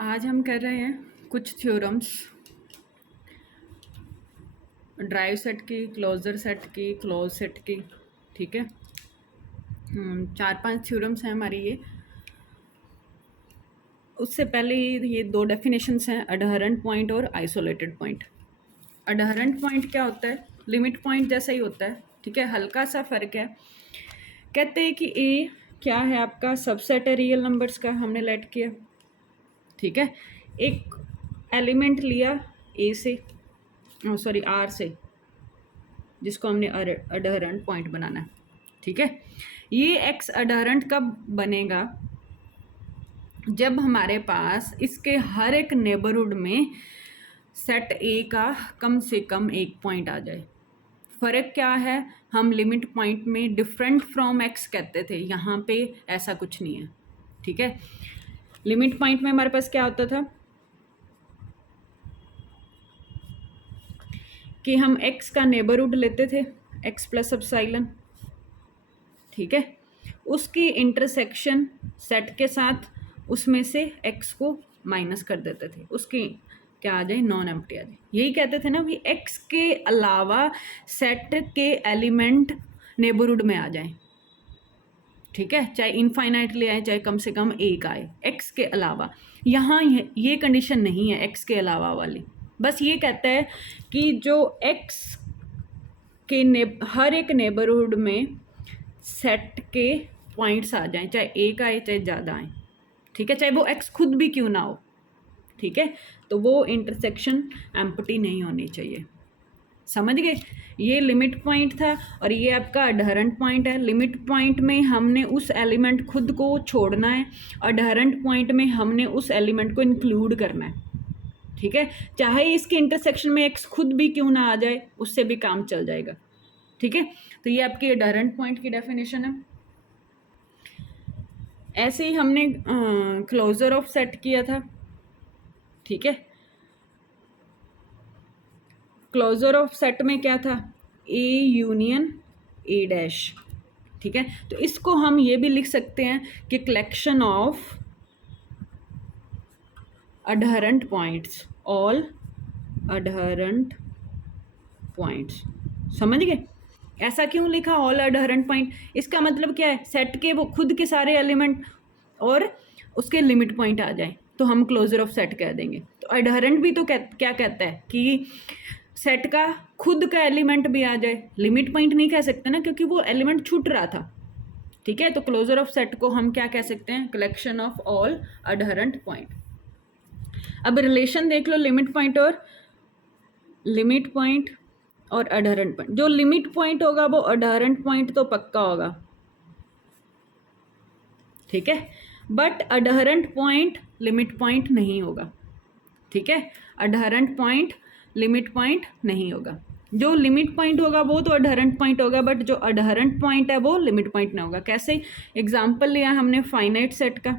आज हम कर रहे हैं कुछ थ्योरम्स ड्राइव सेट की, क्लोजर सेट की, क्लोज सेट की। ठीक है, 4-5 थ्योरम्स हैं हमारी ये। उससे पहले ये दो डेफिनेशंस हैं, अडहरेंट पॉइंट और आइसोलेटेड पॉइंट। अडहरेंट पॉइंट क्या होता है? लिमिट पॉइंट जैसा ही होता है। ठीक है, हल्का सा फ़र्क है। कहते हैं कि ए क्या है आपका सबसेट है रियल नंबर्स का, हमने लेट किया। ठीक है, एक एलिमेंट लिया ए से, सॉरी आर से, जिसको हमने अडहरेंट पॉइंट बनाना है। ठीक है, ये एक्स अडहरेंट कब बनेगा? जब हमारे पास इसके हर एक नेबरहुड में सेट ए का कम से कम एक पॉइंट आ जाए। फ़र्क क्या है? हम लिमिट पॉइंट में डिफरेंट फ्रॉम एक्स कहते थे, यहाँ पे ऐसा कुछ नहीं है। ठीक है, लिमिट पॉइंट में हमारे पास क्या होता था कि हम x का नेबरहुड लेते थे, x प्लस एप्सिलॉन। ठीक है, उसकी इंटरसेक्शन सेट के साथ उसमें से x को माइनस कर देते थे, उसकी क्या आ जाए, नॉन एम्प्टी आ जाए। यही कहते थे ना कि x के अलावा सेट के एलिमेंट नेबरहुड में आ जाएं। ठीक है, चाहे इनफाइनाइटली आए, चाहे कम से कम एक आए, x के अलावा। यहाँ ये कंडीशन नहीं है x के अलावा वाली। बस ये कहता है कि जो x के हर एक नेबरहुड में सेट के पॉइंट्स आ जाएं, चाहे एक आए चाहे ज़्यादा आए। ठीक है, चाहे वो x खुद भी क्यों ना हो। ठीक है, तो वो इंटरसेक्शन एम्प्टी नहीं होनी चाहिए। समझ गए? ये लिमिट पॉइंट था और ये आपका अडहरेंट पॉइंट है। लिमिट पॉइंट में हमने उस एलिमेंट खुद को छोड़ना है, अडहरेंट पॉइंट में हमने उस एलिमेंट को इंक्लूड करना है। ठीक है, चाहे इसके इंटरसेक्शन में एक्स खुद भी क्यों ना आ जाए, उससे भी काम चल जाएगा। ठीक है, तो ये आपकी अडहरेंट पॉइंट की डेफिनेशन है। ऐसे ही हमने क्लोजर ऑफ सेट किया था। ठीक है, क्लोजर ऑफ सेट में क्या था? A union A dash. ठीक है, तो इसको हम ये भी लिख सकते हैं कि collection of adherent points, all adherent points. समझ गए? ऐसा क्यों लिखा ऑल अडहरेंट पॉइंट? इसका मतलब क्या है? सेट के वो खुद के सारे एलिमेंट और उसके लिमिट पॉइंट आ जाए तो हम क्लोजर ऑफ सेट कह देंगे। तो अडहरेंट भी तो क्या कहता है कि सेट का खुद का एलिमेंट भी आ जाए। लिमिट पॉइंट नहीं कह सकते ना, क्योंकि वो एलिमेंट छूट रहा था। ठीक है, तो क्लोजर ऑफ सेट को हम क्या कह सकते हैं? Collection of all adherent point. अब रिलेशन देख लो, लिमिट पॉइंट और अडहरेंट पॉइंट। जो लिमिट पॉइंट होगा वो अडहरेंट पॉइंट तो पक्का होगा। ठीक है, but adherent point limit point नहीं होगा। ठीक है, अडहरेंट पॉइंट लिमिट पॉइंट नहीं होगा। जो लिमिट पॉइंट होगा वो तो अडहरेंट पॉइंट होगा, बट जो अडहरेंट पॉइंट है वो लिमिट पॉइंट नहीं होगा। कैसे? एग्जाम्पल लिया हमने फाइनाइट सेट का।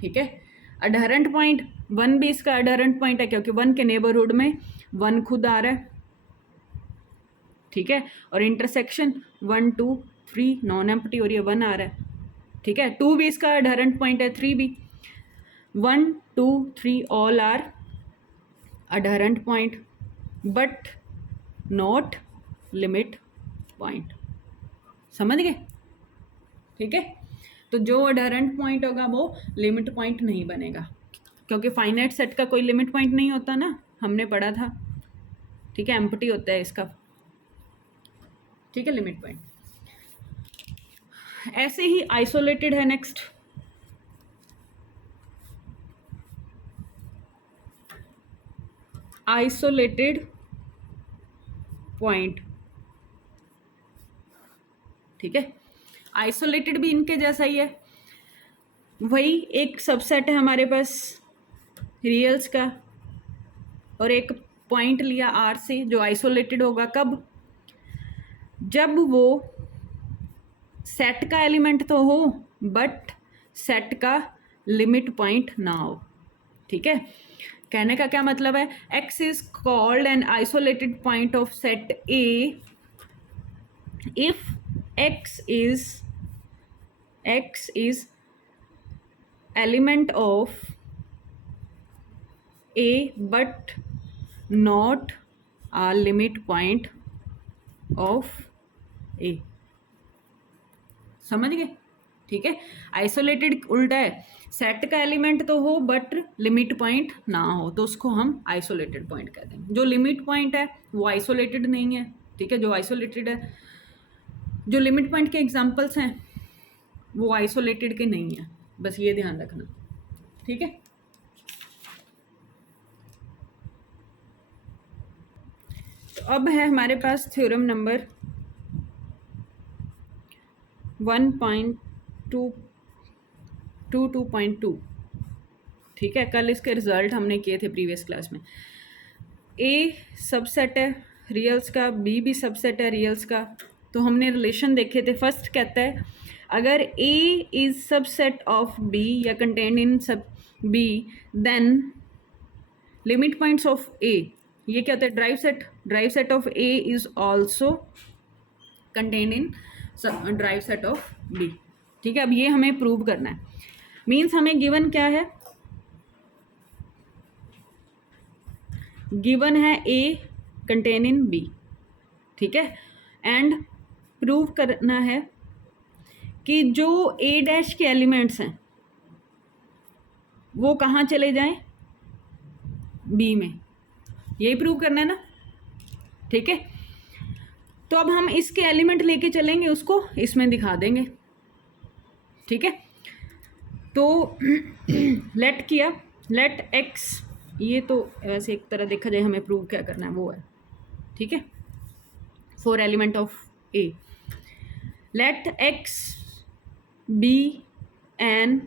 ठीक है, अडहरेंट पॉइंट 1 भी इसका अडहरेंट पॉइंट है, क्योंकि 1 के नेबरहुड में 1 खुद आ रहा है। ठीक है, और इंटरसेक्शन 1 2 3 नॉन एम्प्टी और ये 1 आ रहा है। ठीक है, 2 भी इसका अडहरेंट पॉइंट है, 3 भी। 1 2 3 all are adherent point but not limit point. समझ गए? ठीक है, तो जो अडहरेंट पॉइंट होगा वो लिमिट पॉइंट नहीं बनेगा, क्योंकि फाइनाइट सेट का कोई लिमिट पॉइंट नहीं होता ना, हमने पढ़ा था। ठीक है, एम्प्टी होता है इसका। ठीक है, लिमिट पॉइंट। ऐसे ही आइसोलेटेड है नेक्स्ट। Isolated point. ठीक है, आइसोलेटेड भी इनके जैसा ही है। वही एक सबसेट है हमारे पास रियल्स का, और एक पॉइंट लिया आर से जो आइसोलेटेड होगा। कब? जब वो सेट का एलिमेंट तो हो बट सेट का लिमिट पॉइंट ना हो। ठीक है, कहने का क्या मतलब है? x is called an isolated point of set A if x is element of A but नॉट a limit point of A. समझ गए? ठीक है, आइसोलेटेड उल्टा है, सेट का एलिमेंट तो हो बट लिमिट पॉइंट ना हो, तो उसको हम आइसोलेटेड पॉइंट कहते हैं। जो लिमिट पॉइंट है वो आइसोलेटेड नहीं है, ठीक है, जो आइसोलेटेड है, जो लिमिट पॉइंट के एग्जांपल्स हैं वो आइसोलेटेड के नहीं है, बस ये ध्यान रखना, ठीक है। तो अब है हमारे पास थ्योरम नंबर 1.2.2, ठीक है। कल इसके रिजल्ट हमने किए थे प्रीवियस क्लास में। ए सबसेट है रियल्स का, बी भी सबसेट है रियल्स का। तो हमने रिलेशन देखे थे। फर्स्ट कहता है अगर A is subset of B या contained in sub B then limit points of A, ये क्या होता है, derived set of A is also contained in derived set of B, ठीक है। अब ये हमें प्रूव करना है। मीन्स हमें गिवन क्या है, गिवन है ए कंटेन इन बी, ठीक है। एंड प्रूव करना है कि जो ए डैश के एलिमेंट्स हैं वो कहाँ चले जाएं, बी में। यही प्रूव करना है ना, ठीक है। तो अब हम इसके एलिमेंट लेके चलेंगे, उसको इसमें दिखा देंगे, ठीक है। तो लेट किया, लेट एक्स, ये तो वैसे एक तरह देखा जाए हमें प्रूव क्या करना है वो है, ठीक है। For element of A let X be an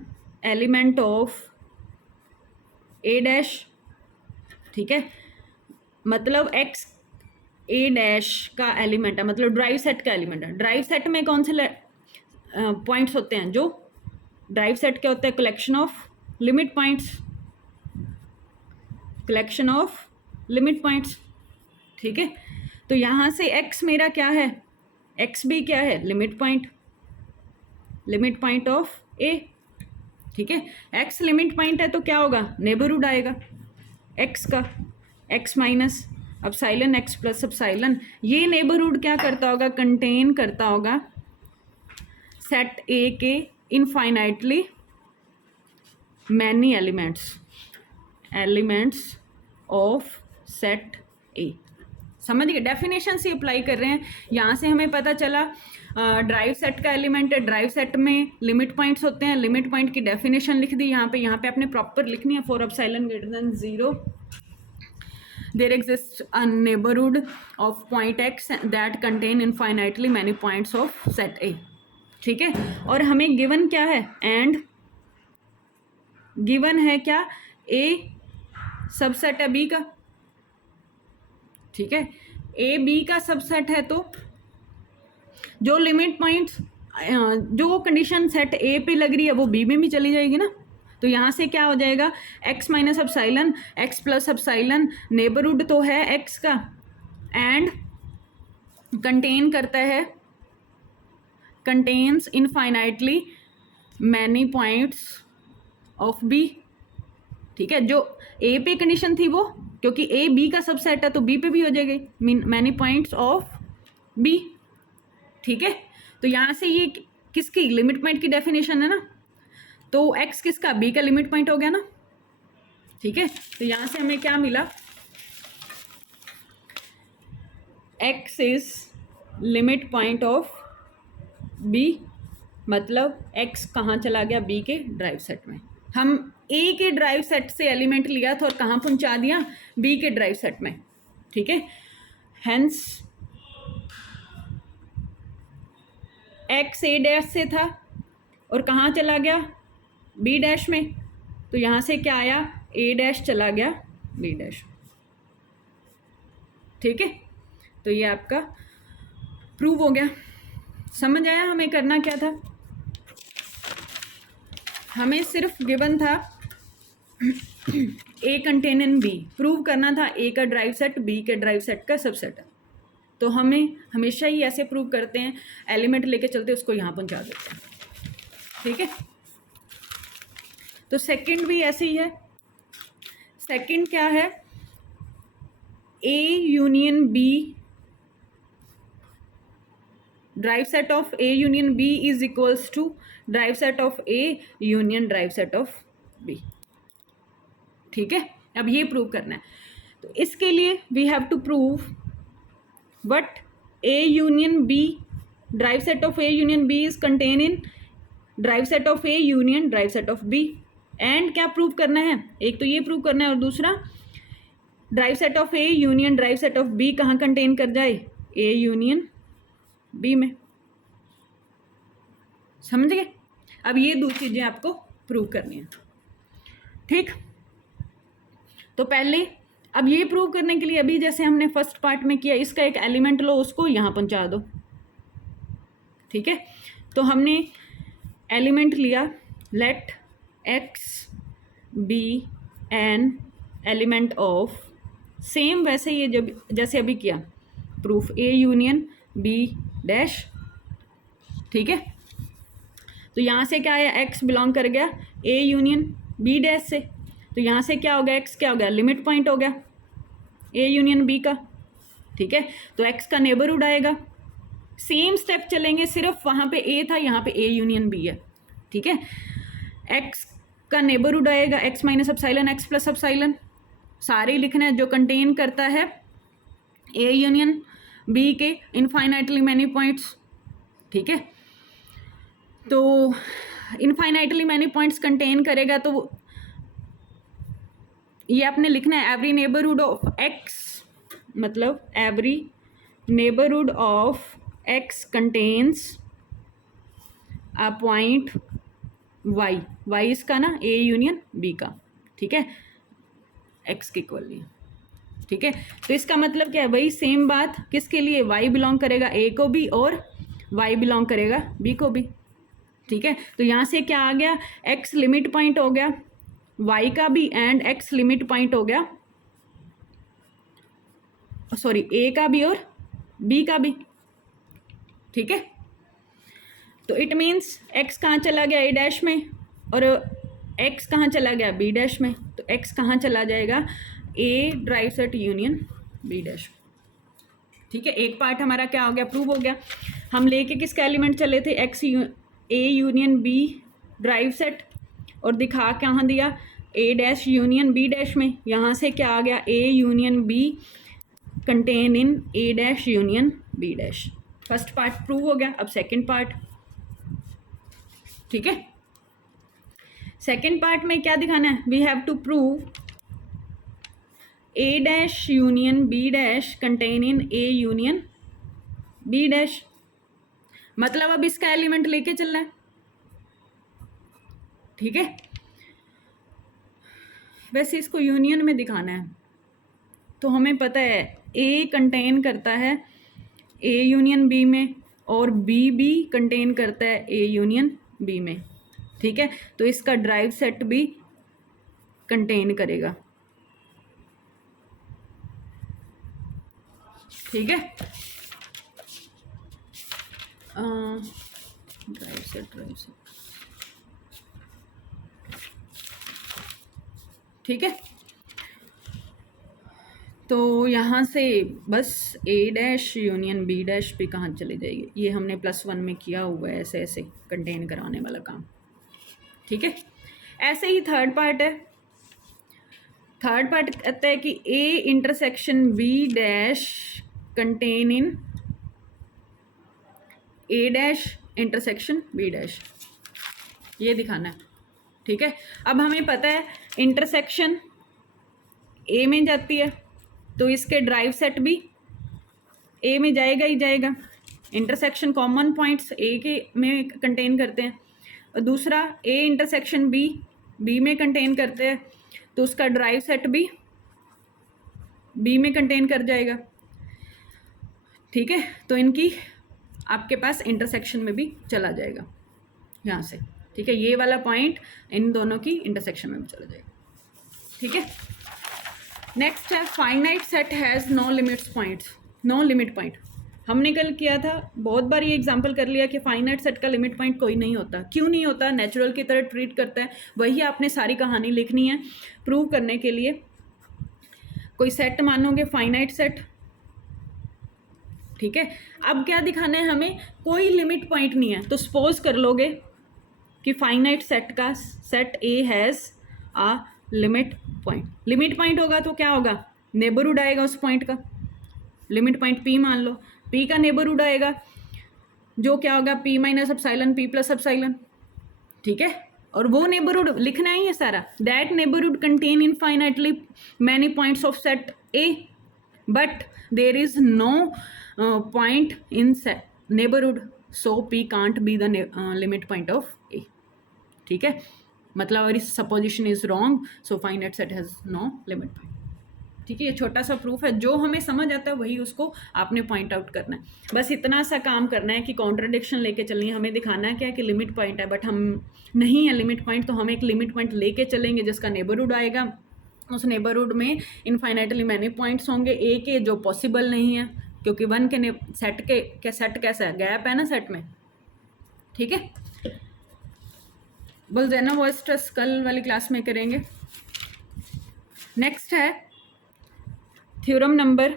element of A dash, ठीक है। मतलब एक्स ए डैश का एलिमेंट है, मतलब ड्राइव सेट का एलिमेंट है। ड्राइव सेट में कौन से पॉइंट्स होते हैं, जो ड्राइव सेट क्या होता है, collection of limit points, collection of limit points, ठीक है। तो यहाँ से x मेरा क्या है, एक्स भी क्या है, लिमिट पॉइंट ऑफ a, ठीक है। x लिमिट पॉइंट है तो क्या होगा, नेबरहुड आएगा x का, x minus epsilon x plus epsilon. ये नेबरहुड क्या करता होगा, कंटेन करता होगा सेट a के infinitely many elements of set ए। समझ गए, डेफिनेशन से अप्लाई कर रहे हैं। यहाँ से हमें पता चला ड्राइव सेट का एलिमेंट है, ड्राइव सेट में लिमिट पॉइंट्स होते हैं, लिमिट पॉइंट की डेफिनेशन लिख दी यहाँ पे आपने प्रॉपर लिखनी है। For epsilon greater than 0 there exist a neighbourhood of point X that contain infinitely many points of set A, ठीक है। और हमें गिवन क्या है, एंड गिवन है क्या, ए सबसेट है बी का, ठीक है। ए बी का सबसेट है तो जो लिमिट पॉइंट्स, जो कंडीशन सेट ए पे लग रही है वो बी में भी चली जाएगी ना। तो यहाँ से क्या हो जाएगा, x minus epsilon x plus epsilon, neighbourhood तो है x का एंड कंटेन करता है, contains infinitely many points of B, ठीक है। जो ए पे कंडीशन थी वो, क्योंकि ए बी का सबसेट है तो बी पे भी हो जाएगी मैनी पॉइंट्स ऑफ बी, ठीक है। तो यहाँ से ये किसकी लिमिट पॉइंट की डेफिनेशन है ना, तो x किसका, b का लिमिट पॉइंट हो गया ना, ठीक है। तो यहाँ से हमें क्या मिला, x is limit point of b, मतलब x कहाँ चला गया, b के ड्राइव सेट में। हम a के ड्राइव सेट से एलिमेंट लिया था और कहाँ पहुँचा दिया, b के ड्राइव सेट में, ठीक है। हेंस x a डैश से था और कहाँ चला गया, b डैश में, तो यहाँ से क्या आया, a डैश चला गया b डैश, ठीक है। तो ये आपका प्रूव हो गया। समझ आया हमें करना क्या था, हमें सिर्फ गिवन था a contain in b, prove करना था a का ड्राइव सेट b के ड्राइव सेट का सबसेट है। तो हमें हमेशा ही ऐसे प्रूव करते हैं, एलिमेंट लेके चलते उसको यहाँ पहुँचा देते हैं, ठीक है। तो सेकंड भी ऐसे ही है, सेकंड क्या है, A union B, derived set of A union B is equals to derived set of A union derived set of B। ठीक है, अब ये प्रूव करना है। तो इसके लिए we have to prove what A union B, derived set of A union B is contain in derived set of A union derived set of B। And क्या प्रूव करना है, एक तो ये प्रूव करना है और दूसरा drive set of A union derived set of B कहाँ कंटेन कर जाए, A यूनियन B में। समझ गए? अब ये दो चीजें आपको प्रूव करनी है। ठीक, तो पहले अब ये प्रूव करने के लिए अभी जैसे हमने फर्स्ट पार्ट में किया, इसका एक एलिमेंट लो, उसको यहाँ पहुँचा दो। ठीक है, तो हमने एलिमेंट लिया, let x be an element of, same वैसे ये जब जैसे अभी किया proof, A union B dash. ठीक है, तो यहाँ से क्या आया, x बिलोंग कर गया A यूनियन B डैश से, तो यहाँ से क्या हो गया, x क्या हो गया, लिमिट पॉइंट हो गया A यूनियन B का। ठीक है, तो x का नेबरहुड आएगा, सेम स्टेप चलेंगे, सिर्फ वहाँ पे A था, यहाँ पे A यूनियन B है। ठीक है, x का नेबरहुड आएगा x minus epsilon x plus epsilon, सारे ही लिखना है जो कंटेन करता है A यूनियन B के इनफाइनाइटली मैनी पॉइंट्स। ठीक है, तो इनफाइनाइटली मैनी पॉइंट्स कंटेन करेगा, तो ये आपने लिखना है एवरी नेबरहुड ऑफ x, मतलब every neighbourhood of x contains a point y, y इसका ना A यूनियन B का। ठीक है, x के इक्वली। ठीक है, तो इसका मतलब क्या है, वही सेम बात किसके लिए, y बिलोंग करेगा A को भी और y बिलोंग करेगा B को भी। ठीक है, तो यहाँ से क्या आ गया, x लिमिट पॉइंट हो गया y का भी एंड x लिमिट पॉइंट हो गया, सॉरी A का भी और B का भी। ठीक है, तो इट मीन्स x कहाँ चला गया, A डैश में, और x कहाँ चला गया, B डैश में, तो x कहाँ चला जाएगा, A drive set union B dash. ठीक है, एक पार्ट हमारा क्या हो गया, प्रूव हो गया। हम लेके किसका एलिमेंट चले थे, A union B derived set, और दिखा कहाँ दिया, A dash union B dash में। यहाँ से क्या आ गया, A union B contain in A dash union B dash. First part prove हो गया, अब सेकेंड पार्ट। ठीक है, सेकेंड पार्ट में क्या दिखाना है, we have to prove A dash union B dash contain in A union B dash. मतलब अब इसका एलिमेंट लेके चलना है। ठीक है, वैसे इसको यूनियन में दिखाना है, तो हमें पता है A कंटेन करता है A यूनियन B में, और B भी कंटेन करता है A यूनियन B में। ठीक है, तो इसका ड्राइव सेट भी कंटेन करेगा। ठीक है, ड्राइव सेट। ठीक है, तो यहाँ से बस A dash union B dash पे कहाँ चले जाएगी, ये हमने +1 में किया हुआ है, ऐसे ऐसे कंटेन कराने वाला काम। ठीक है, ऐसे ही थर्ड पार्ट है। थर्ड पार्ट कहता है कि A intersection B dash contain in A dash intersection B dash, ये दिखाना है। ठीक है, अब हमें पता है इंटरसेक्शन A में जाती है, तो इसके ड्राइव सेट भी A में जाएगा ही जाएगा। इंटरसेक्शन कॉमन पॉइंट्स A के में कंटेन करते हैं, और दूसरा A इंटरसेक्शन B में कंटेन करते हैं, तो उसका ड्राइव सेट भी B में कंटेन कर जाएगा। ठीक है, तो इनकी आपके पास इंटरसेक्शन में भी चला जाएगा यहाँ से। ठीक है, ये वाला पॉइंट इन दोनों की इंटरसेक्शन में भी चला जाएगा। ठीक है, नेक्स्ट है finite set has no limits points, no limit point. हमने कल किया था, बहुत बार ये एग्जांपल कर लिया कि फाइनाइट सेट का लिमिट पॉइंट कोई नहीं होता। क्यों नहीं होता, नेचुरल की तरह ट्रीट करता है। वही आपने सारी कहानी लिखनी है प्रूव करने के लिए। कोई सेट मानोगे फाइनाइट सेट, ठीक है। अब क्या दिखाना है हमें, कोई लिमिट पॉइंट नहीं है, तो सपोज कर लोगे कि फाइनाइट सेट का set A has a limit point. Limit point होगा तो क्या होगा, नेबरहुड आएगा उस पॉइंट का, लिमिट पॉइंट पी मान लो, पी का नेबरहुड आएगा जो क्या होगा P minus epsilon P plus epsilon, ठीक है। और वो नेबरहुड लिखना ही है सारा, that neighbourhood contain infinitely many points of set A but there is no point in neighbourhood, so P can't be the limit point of A, ठीक है। मतलब और इस supposition is wrong, so finite set has no limit point, ठीक है। ये छोटा सा प्रूफ है, जो हमें समझ आता है वही उसको आपने पॉइंट आउट करना है, बस इतना सा काम करना है कि कॉन्ट्रडिक्शन लेके चलनी है, हमें दिखाना है क्या कि लिमिट पॉइंट है बट हम नहीं है लिमिट पॉइंट, तो हम एक लिमिट पॉइंट लेके चलेंगे जिसका नेबरहुड आएगा, उस नेबरहुड में इनफाइनाइटली मैनी पॉइंट्स होंगे ए के जो पॉसिबल नहीं है, क्योंकि वन के सेट के सेट कैसा है, गैप है ना सेट में, ठीक है। बोल देना वो स्ट्रेस कल वाली क्लास में करेंगे। नेक्स्ट है थ्योरम नंबर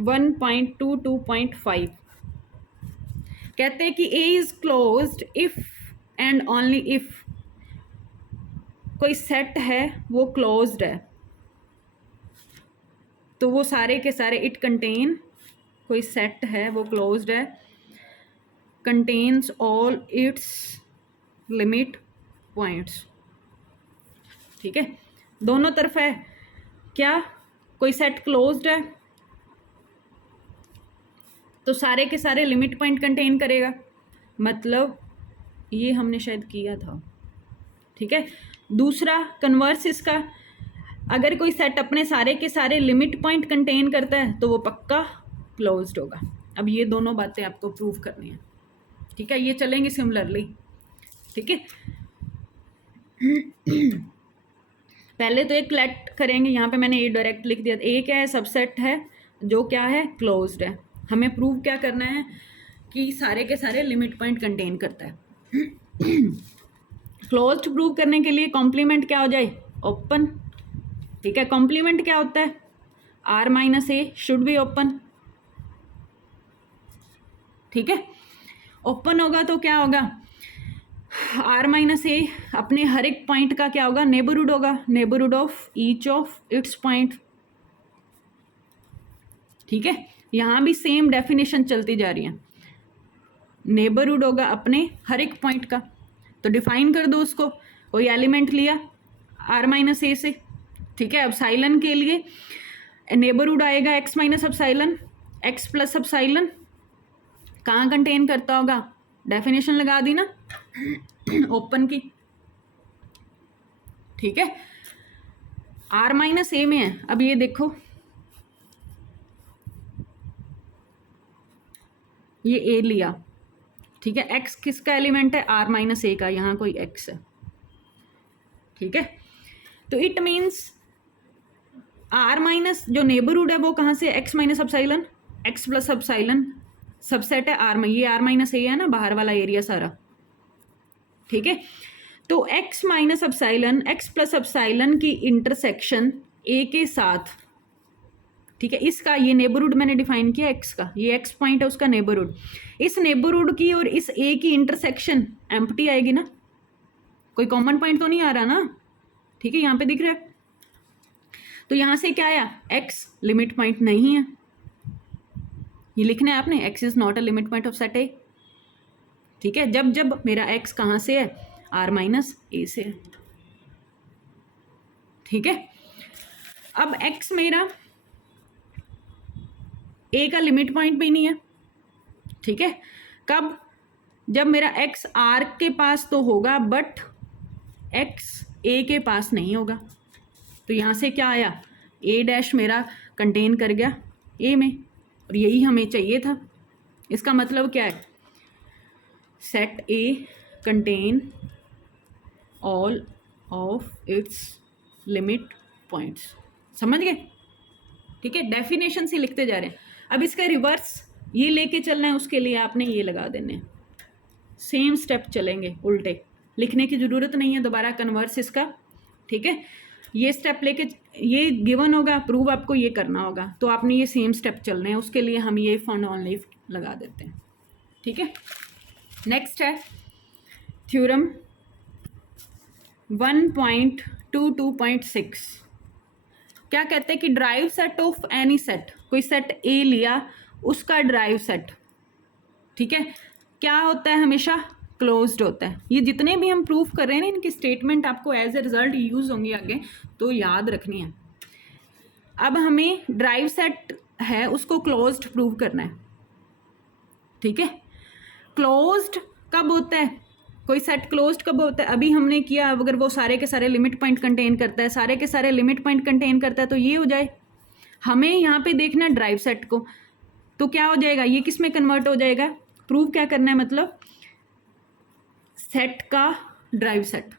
1.22.5, कहते हैं कि A is closed if and only if कोई सेट है वो क्लोज्ड है, तो वो सारे के सारे इट कंटेन, कोई सेट है वो क्लोज्ड है, contains all it's limit points, ठीक है। दोनों तरफ है क्या, कोई सेट क्लोज्ड है तो सारे के सारे लिमिट पॉइंट कंटेन करेगा, मतलब ये हमने शायद किया था, ठीक है। दूसरा कन्वर्स इसका, अगर कोई सेट अपने सारे के सारे लिमिट पॉइंट कंटेन करता है तो वो पक्का क्लोज्ड होगा। अब ये दोनों बातें आपको प्रूव करनी है, ठीक है, ये चलेंगे सिमिलरली, ठीक है। पहले तो एक लेट करेंगे, यहाँ पे मैंने ए डायरेक्ट लिख दिया, ए क्या है, सबसेट है जो क्या है क्लोज्ड है, हमें प्रूव क्या करना है कि सारे के सारे लिमिट पॉइंट कंटेन करता है। क्लोज्ड प्रूव करने के लिए कॉम्प्लीमेंट क्या हो जाए, ओपन, ठीक है। कॉम्प्लीमेंट क्या होता है, R minus A should be open, ठीक है। ओपन होगा तो क्या होगा, आर माइनस ए अपने हर एक पॉइंट का क्या होगा, नेबरहुड होगा, neighbourhood of each of its point, ठीक है। यहाँ भी सेम डेफिनेशन चलती जा रही है, नेबरहुड होगा अपने हर एक पॉइंट का, तो डिफाइन कर दो उसको, कोई एलिमेंट लिया आर माइनस ए से, ठीक है। एप्सिलॉन के लिए नेबरहुड आएगा x minus epsilon, x plus epsilon, कहाँ कंटेन करता होगा, डेफिनेशन लगा दी ना ओपन की, ठीक है। आर माइनस ए में है, अब ये देखो ये ए लिया, ठीक है, एक्स किसका एलिमेंट है, आर माइनस ए का, यहाँ कोई एक्स है, ठीक है। तो इट मीन्स आर माइनस जो नेबरहुड है वो कहाँ से, x minus epsilon, x plus epsilon subset है आर में, ये आर माइनस ए है ना बाहर वाला एरिया सारा, ठीक है। तो x minus epsilon x plus epsilon की इंटरसेक्शन ए के साथ, ठीक है, इसका ये नेबरहुड मैंने डिफाइन किया एक्स का, ये एक्स पॉइंट है उसका नेबरहुड, इस नेबरहुड की और इस ए की इंटरसेक्शन एम्प्टी आएगी ना, कोई कॉमन पॉइंट तो नहीं आ रहा ना, ठीक है, यहाँ पे दिख रहा है। तो यहाँ से क्या आया, एक्स लिमिट पॉइंट नहीं है, ये लिखना है आपने, x is not a limit point of set A, ठीक है। जब जब मेरा एक्स कहाँ से है, आर माइनस ए से है, ठीक है। अब एक्स मेरा ए का लिमिट पॉइंट भी नहीं है, ठीक है। कब, जब मेरा एक्स आर के पास तो होगा बट एक्स ए के पास नहीं होगा, तो यहाँ से क्या आया, ए डैश मेरा कंटेन कर गया ए में, और यही हमें चाहिए था। इसका मतलब क्या है, set A contain all of its limit points, समझ गए, ठीक है। डेफिनेशन से लिखते जा रहे हैं, अब इसका रिवर्स ये लेके चलना है, उसके लिए आपने ये लगा देने, सेम स्टेप चलेंगे, उल्टे लिखने की ज़रूरत नहीं है दोबारा कन्वर्स इसका, ठीक है। ये स्टेप लेके ये गिवन होगा, प्रूव आपको ये करना होगा, तो आपने ये सेम स्टेप चलने हैं, उसके लिए हम ये फाउंड ओनली लगा देते हैं। ठीक है, नेक्स्ट है थ्योरम 1.22.6। क्या कहते हैं कि drive set of any set, कोई सेट ए लिया, उसका ड्राइव सेट, ठीक है, क्या होता है, हमेशा क्लोज्ड होता है। ये जितने भी हम प्रूफ कर रहे हैं ना, इनकी स्टेटमेंट आपको एज ए रिजल्ट यूज होंगी आगे, तो याद रखनी है। अब हमें ड्राइव सेट है उसको क्लोज्ड प्रूव करना है। ठीक है, क्लोज्ड कब होता है, कोई सेट क्लोज्ड कब होता है, अभी हमने किया, अगर वो सारे के सारे लिमिट पॉइंट कंटेन करता है, सारे के सारे लिमिट पॉइंट कंटेन करता है, तो ये हो जाए। हमें यहाँ पे देखना है ड्राइव सेट को, तो क्या हो जाएगा, ये किस में कन्वर्ट हो जाएगा, प्रूव क्या करना है, मतलब सेट का ड्राइव सेट।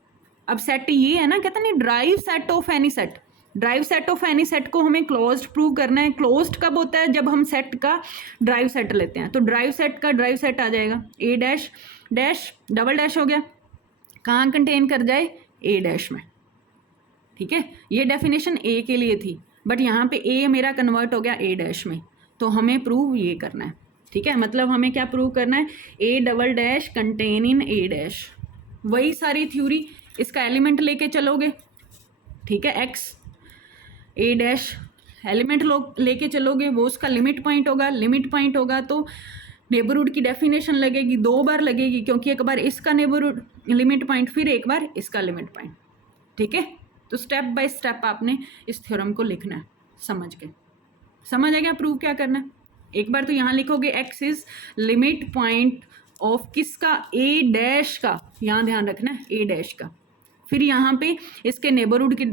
अब सेट ये है ना, कहते नहीं drive set of any set, drive set of any set को हमें क्लोज्ड प्रूव करना है। क्लोज्ड कब होता है, जब हम सेट का ड्राइव सेट लेते हैं, तो ड्राइव सेट का ड्राइव सेट आ जाएगा ए डैश डैश डबल डैश हो गया, कहाँ कंटेन कर जाए, ए डैश में। ठीक है, ये डेफिनेशन ए के लिए थी, बट यहाँ पे ए मेरा कन्वर्ट हो गया ए डैश में, तो हमें प्रूव ये करना है। ठीक है, मतलब हमें क्या प्रूव करना है, A double dash contain in A dash, वही सारी थ्योरी, इसका एलिमेंट लेके चलोगे। ठीक है, एक्स ए डैश एलिमेंट लेके चलोगे, वो उसका लिमिट पॉइंट होगा, लिमिट पॉइंट होगा तो नेबरहुड की डेफिनेशन लगेगी, 2 बार लगेगी, क्योंकि एक बार इसका नेबरहुड लिमिट पॉइंट, फिर एक बार इसका लिमिट पॉइंट। ठीक है, तो स्टेप बाय स्टेप आपने इस थ्योरम को लिखना है, समझ के, समझ आ गया प्रूव क्या करना है। एक बार तो यहाँ लिखोगे x is limit point of किसका, ए डैश का, यहाँ ध्यान रखना है ए डैश का, फिर यहाँ पे इसके नेबरहुड की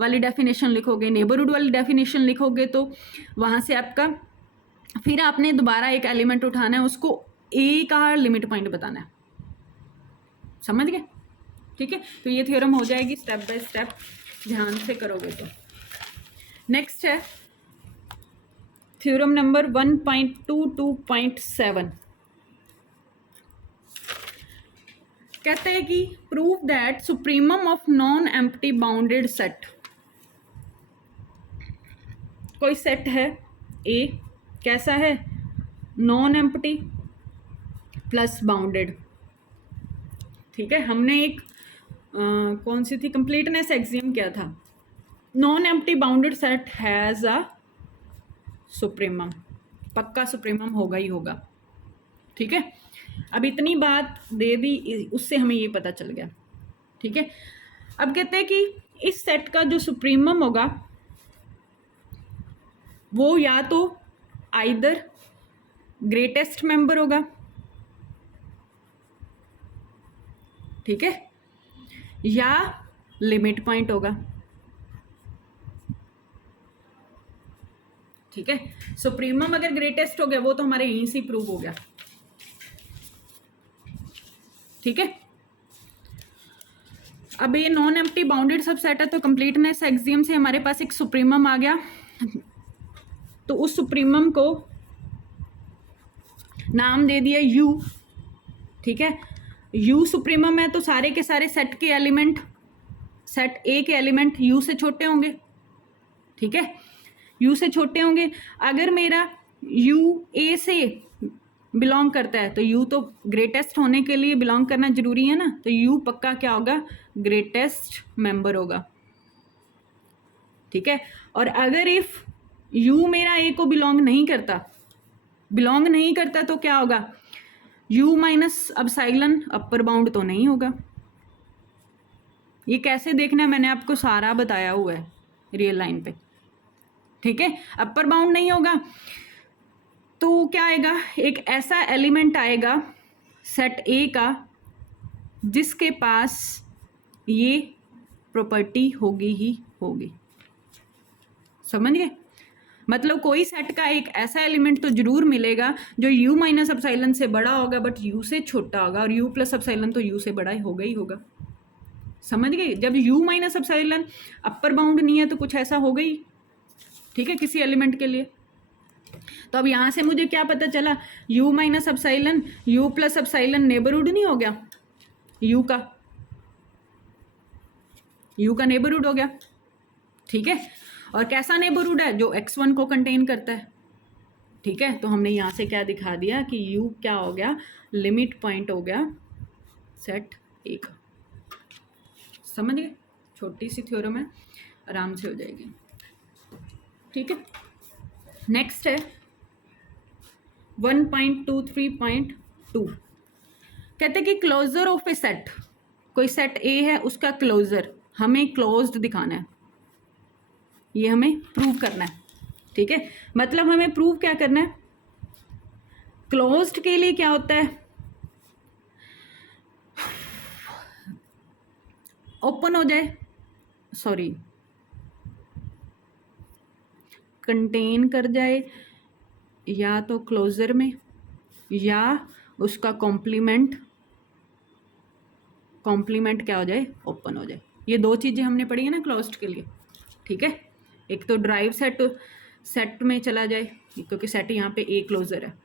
वाली डेफिनेशन लिखोगे, नेबरहुड वाली डेफिनेशन लिखोगे तो वहाँ से आपका, फिर आपने दोबारा एक एलिमेंट उठाना है, उसको ए का लिमिट पॉइंट बताना है, समझ गए। ठीक है, तो ये थ्योरम हो जाएगी स्टेप बाय स्टेप, ध्यान से करोगे तो। नेक्स्ट है थ्योरम नंबर 1.22.7। कहते हैं कि prove that supremum of non empty bounded set, कोई सेट है ए, कैसा है, नॉन एम्प्टी प्लस बाउंडेड। ठीक है, हमने एक कौन सी थी, कंप्लीटनेस एक्सियम क्या था, non empty bounded set has a supremum, पक्का सुप्रीमम होगा ही होगा। ठीक है, अब इतनी बात दे दी, उससे हमें ये पता चल गया। ठीक है, अब कहते हैं कि इस सेट का जो सुप्रीमम होगा वो या तो आइदर ग्रेटेस्ट मेंबर होगा, ठीक है, या लिमिट पॉइंट होगा। ठीक है, सुप्रीमम अगर ग्रेटेस्ट हो गया, वो तो हमारे यहीं से प्रूव हो गया। ठीक है, अब ये नॉन एम्प्टी बाउंडेड सबसेट है, तो कंप्लीटनेस एक्सियम से हमारे पास एक सुप्रीमम आ गया, तो उस सुप्रीमम को नाम दे दिया यू। ठीक है, यू सुप्रीमम है, तो सारे के सारे सेट के एलिमेंट, सेट ए के एलिमेंट यू से छोटे होंगे। ठीक है, यू से छोटे होंगे। अगर मेरा यू ए से बिलोंग करता है, तो यू तो ग्रेटेस्ट होने के लिए बिलोंग करना जरूरी है ना, तो यू पक्का क्या होगा, ग्रेटेस्ट मेंबर होगा। ठीक है, और अगर इफ यू मेरा ए को बिलोंग नहीं करता, तो क्या होगा, you minus epsilon upper bound तो नहीं होगा। ये कैसे देखना है, मैंने आपको सारा बताया हुआ है रियल लाइन पे। ठीक है, अपर बाउंड नहीं होगा तो क्या आएगा, एक ऐसा एलिमेंट आएगा सेट ए का जिसके पास ये प्रॉपर्टी होगी ही होगी। समझ गए, मतलब कोई सेट का एक ऐसा एलिमेंट तो जरूर मिलेगा जो यू माइनस अपसाइलन से बड़ा होगा बट यू से छोटा होगा, और यू प्लस अपसाइलन तो यू से बड़ा ही होगा। समझ गए, जब you minus epsilon upper bound नहीं है तो कुछ ऐसा होगा ही। ठीक है, किसी एलिमेंट के लिए। तो अब यहाँ से मुझे क्या पता चला, you minus epsilon, you plus epsilon neighbourhood नहीं हो गया, यू का नेबरहुड हो गया। ठीक है। और कैसा नेबरहुड है? जो x1 को कंटेन करता है। ठीक है, तो हमने यहाँ से क्या दिखा दिया कि u क्या हो गया, लिमिट पॉइंट हो गया सेट ए का। समझ गए? छोटी सी थ्योरम है, आराम से हो जाएगी। ठीक है, नेक्स्ट है 1.23.2। कहते कि क्लोजर ऑफ ए सेट, कोई सेट ए है उसका क्लोजर हमें क्लोज्ड दिखाना है, ये हमें प्रूव करना है। ठीक है, मतलब हमें प्रूव क्या करना है, क्लोज्ड के लिए क्या होता है, ओपन हो जाए, सॉरी कंटेन कर जाए या तो क्लोजर में या उसका कॉम्प्लीमेंट क्या हो जाए, ओपन हो जाए। ये दो चीज़ें हमने पढ़ी है ना क्लोज्ड के लिए। ठीक है, एक तो ड्राइव सेट में चला जाए क्योंकि सेट यहाँ पे ए क्लोजर है।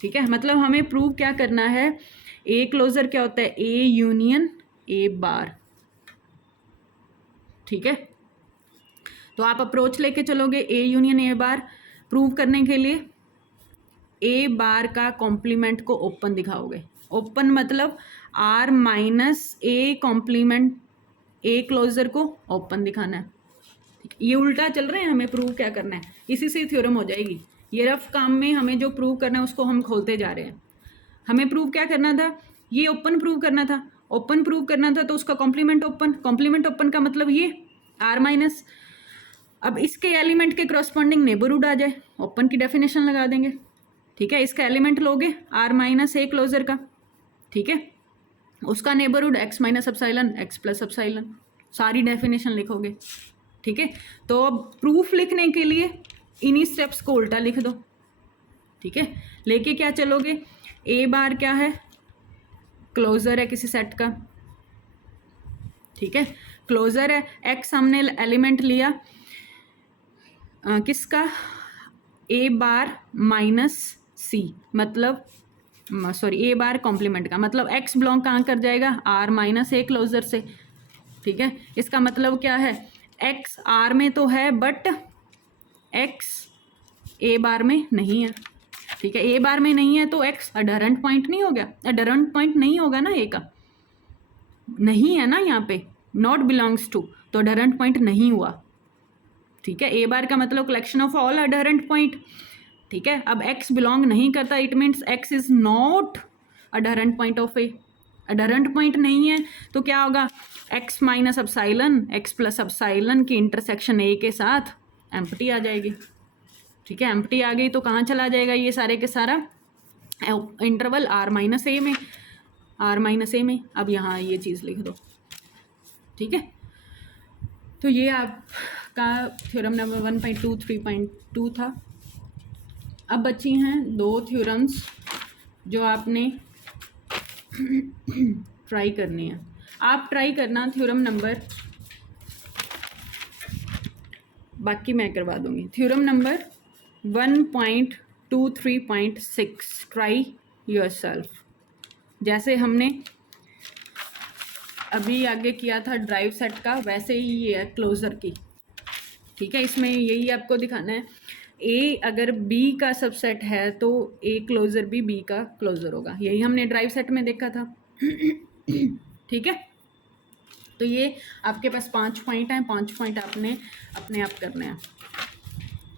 ठीक है, मतलब हमें प्रूव क्या करना है, ए क्लोजर क्या होता है, ए यूनियन ए बार। ठीक है, तो आप अप्रोच लेके चलोगे A union A bar prove करने के लिए, ए बार का कॉम्प्लीमेंट को ओपन दिखाओगे। ओपन मतलब R minus A complement A closure को ओपन दिखाना है। ये उल्टा चल रहे हैं, हमें प्रूव क्या करना है, इसी से थ्योरम हो जाएगी। ये रफ काम में हमें जो प्रूव करना है उसको हम खोलते जा रहे हैं। हमें प्रूव क्या करना था, ये ओपन प्रूव करना था। ओपन प्रूव करना था तो उसका कॉम्प्लीमेंट ओपन का मतलब ये आर माइनस, अब इसके एलिमेंट के करस्पॉन्डिंग नेबरहुड आ जाए, ओपन की डेफिनेशन लगा देंगे। ठीक है, इसका एलिमेंट लोगे आर माइनस ए क्लोजर का। ठीक है, उसका neighbourhood x minus epsilon x plus epsilon, सारी डेफिनेशन लिखोगे। ठीक है, तो अब प्रूफ लिखने के लिए इन्हीं स्टेप्स को उल्टा लिख दो। ठीक है, लेके क्या चलोगे, ए बार क्या है, क्लोजर है किसी सेट का। ठीक है, क्लोजर है, एक्स हमने एलिमेंट लिया किसका, ए बार माइनस सी, मतलब सॉरी ए बार कॉम्प्लीमेंट का, मतलब एक्स बिलोंग कहाँ कर जाएगा, आर माइनस ए क्लोजर से। ठीक है, इसका मतलब क्या है, एक्स आर में तो है बट एक्स ए बार में नहीं है। ठीक है, ए बार में नहीं है तो एक्स अडहरेंट पॉइंट नहीं हो गया, अडहरेंट पॉइंट नहीं होगा ना, ए का नहीं है ना यहाँ पे, नॉट बिलोंग्स टू, तो अडहरेंट पॉइंट नहीं हुआ। ठीक है, ए बार का मतलब collection of all adherent point. ठीक है, अब एक्स बिलोंग नहीं करता, it means x is not adherent point of A. Adherent point नहीं है तो क्या होगा, x minus epsilon x plus epsilon की इंटरसेक्शन ए के साथ एम्प्टी आ जाएगी। ठीक है, एम्प्टी आ गई तो कहाँ चला जाएगा ये सारे के सारा, इंटरवल आर माइनस ए में, आर माइनस ए में। अब यहाँ ये चीज़ लिख दो। ठीक है, तो ये आपका थ्योरम नंबर 1.23.2 था। अब बची हैं दो थ्योरम्स जो आपने ट्राई करनी है। आप ट्राई करना थ्योरम नंबर, बाकी मैं करवा दूंगी। थ्योरम नंबर 1.23.6 ट्राई योरसेल्फ, जैसे हमने अभी आगे किया था ड्राइव सेट का, वैसे ही ये है क्लोजर की। ठीक है, इसमें यही आपको दिखाना है, ए अगर बी का सबसेट है तो ए क्लोजर भी बी का क्लोजर होगा। यही हमने ड्राइव सेट में देखा था। ठीक है, तो ये आपके पास 5 पॉइंट हैं, 5 पॉइंट आपने अपने आप करने हैं।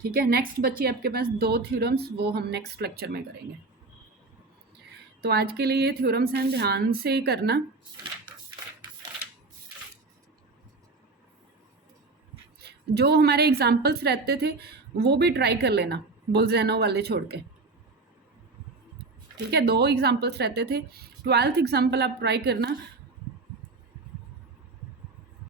ठीक है, नेक्स्ट बची आपके पास 2 थ्योरम्स, वो हम नेक्स्ट लेक्चर में करेंगे। तो आज के लिए ये थ्योरम्स हैं, ध्यान से करना। जो हमारे एग्जाम्पल्स रहते थे वो भी ट्राई कर लेना, बोल्जेनो वाले छोड़ के। ठीक है, 2 एग्जाम्पल्स रहते थे, 12th एग्जाम्पल आप ट्राई करना,